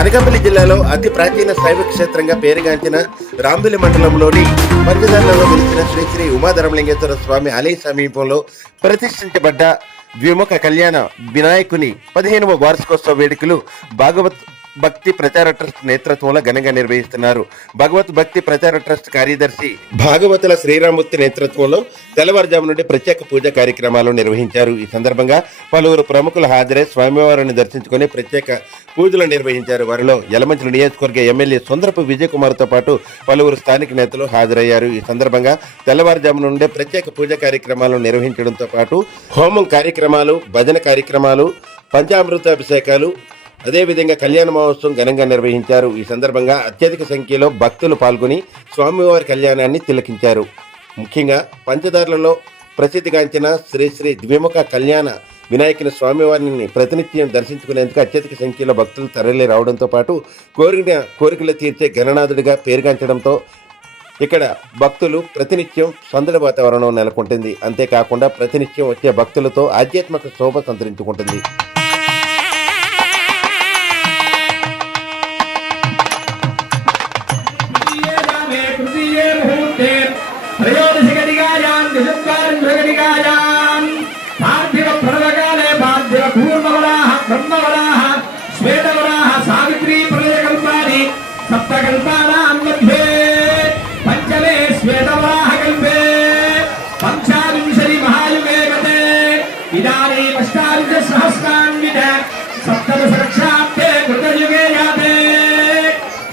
అనకాపల్లి జిల్లాలో అతి ప్రాచీన శైవ క్షేత్రంగా పేరుగాంచిన రాంబిలి మండలంలోని పంచదార్లలో వెలిసిన శ్రీ శ్రీ ఉమాధర్మలింగేశ్వర స్వామి ఆలయ సమీపంలో ప్రతిష్ఠించబడ్డ ద్విముఖ కళ్యాణ వినాయకుని 15వ వార్షికోత్సవ వేడుకలు భాగవత్ భక్తి ప్రచార ట్రస్ట్ నేతృత్వంలో ఘనంగా నిర్వహిస్తున్నారు. భగవత్ భక్తి ప్రచార ట్రస్ట్ కార్యదర్శి భాగవతుల శ్రీరామూర్తి నేతృత్వంలో తెల్లవారుజాము నుండి ప్రత్యేక పూజా కార్యక్రమాలు నిర్వహించారు. ఈ సందర్భంగా పలువురు ప్రముఖులు హాజరై స్వామివారిని దర్శించుకుని ప్రత్యేక పూజలు నిర్వహించారు. వారిలో యలమంచిలి నియోజకవర్గ ఎమ్మెల్యే సుందరపు విజయ్ కుమార్తో పాటు పలువురు స్థానిక నేతలు హాజరయ్యారు. ఈ సందర్భంగా తెల్లవారుజాము నుండే ప్రత్యేక పూజా కార్యక్రమాలు నిర్వహించడంతో పాటు హోమం కార్యక్రమాలు, భజన కార్యక్రమాలు, పంచామృతాభిషేకాలు, అదేవిధంగా కళ్యాణ మహోత్సవం ఘనంగా నిర్వహించారు. ఈ సందర్భంగా అత్యధిక సంఖ్యలో భక్తులు పాల్గొని స్వామివారి కళ్యాణాన్ని తిలకించారు. ముఖ్యంగా పంచదార్లలో ప్రసిద్ధిగాంచిన శ్రీ శ్రీ ద్విముఖ కళ్యాణ వినాయకుని స్వామివారిని ప్రతినిత్యం దర్శించుకునేందుకు అత్యధిక సంఖ్యలో భక్తులు తరలి రావడంతో పాటు కోరికలు తీర్చే గణనాథుడిగా పేరుగాంచడంతో ఇక్కడ భక్తులు ప్రతినిత్యం సందడి వాతావరణం నెలకొంటుంది. అంతేకాకుండా ప్రతినిత్యం వచ్చే భక్తులతో ఆధ్యాత్మిక శోభ సంతరించుకుంటుంది. పార్థివ ప్రణవకాలే పార్థివ కూర్మవరాహ బ్రహ్మవరాహ శ్వేతవరాహ సావిత్రీ ప్రళయకల్పాని సప్తకల్పానాం మధ్యే పంచమే శ్వేతవరాహ కల్పే పంచావింశతి మహాయుగే గతే ఇదానీం అష్టాదశ సహస్రాన్విత సప్తదశ లక్షాబ్దే కృతయుగే యాతే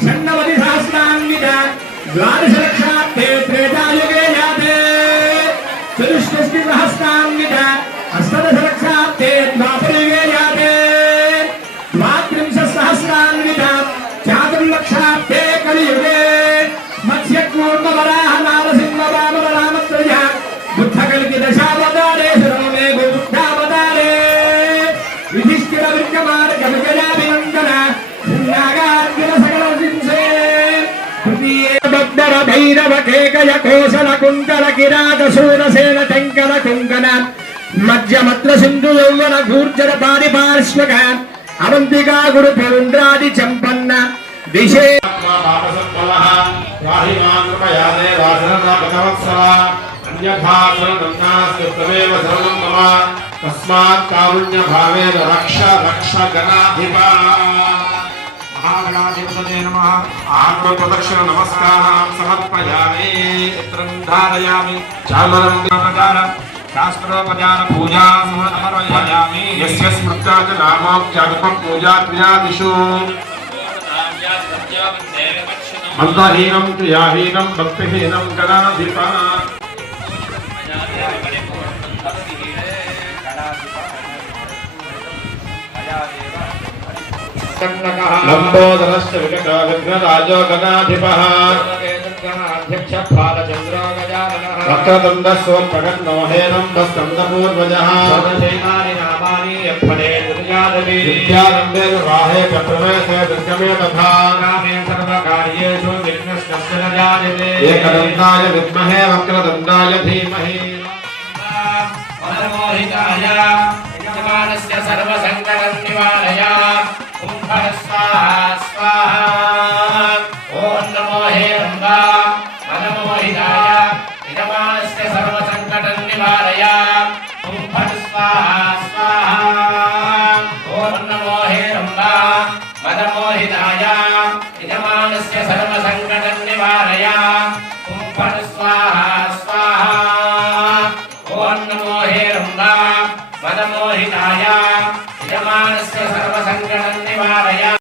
షణ్ణవతి సహస్రాన్విత ద్వాదశ లక్షాబ్దే త్రేతాయుగే యాతే చతుష్షష్టి సహస్రాన్విత అష్టదశ లక్షాబ్దే ద్వాపరయుగే యాతే ద్వాత్రింశ సహస్రాన్విత చాతుర్లక్షాబ్దే కలియుగే మత్స్యకూర్మ వరాహ నారసింహ వామన రామత్రయ బుద్ధ కల్కి దశావతారే శరణమే బుద్ధావతారే యుధిష్ఠిర విద్యమార్గ విజయాభినందన నాగార్జున సకల సింసే భక్తర భైరవ కేకయ కోసల కుంకర కిరాత శూరసేన టంకర కుంకన మధ్యమత్ర సింధు యౌవన గూర్జర పారిపార్శ్వక అవంతికా గురు పౌండ్రాది చంపన్న దిశే తస్మాత్ కారుణ్య భావేన రక్ష రక్ష గణాధిపా महागणाधिपतये नमः आत्मप्रदक्षिण नमस्कारान् समर्पयामि चित्रं धारयामि चामरं प्रकार शास्त्रोपचार पूजा समर्पयामि यस्य स्मृत्या च नामोक्त्यादिकं पूजा क्रियादिषु मन्त्रहीनं क्रियाहीनं भक्तिहीनं गणाधिपा लंबोदरश्च विकटो विघ्नराजो गणाधिपः वक्रतुण्डः सोत्पगन्नो हेरम्बस्कन्दपूर्वजः विद्यारम्भे विवाहे च प्रवेशे दुर्गमे तथा सर्वकार्येषु विघ्नश्च न जायते एकदन्ताय विद्महे वक्रतुण्डाय धीमहि यजमानस्य सर्वसङ्कटं निवारय स्वाहा स्वाहा ओम नमो हेरम्बा मनमोहिताय यजमानस्य सर्वसङ्कटं निवारय स्वाहा स्वाहा ओम नमो हेरम्बा मनमोहिताय यजमानस्य सर्वसङ्कटं निवारय स्वाहा स्वाहा ओम नमो हेरम्बा मनमोहिताय यजमानस्य सर्वसङ्कटं निवारय।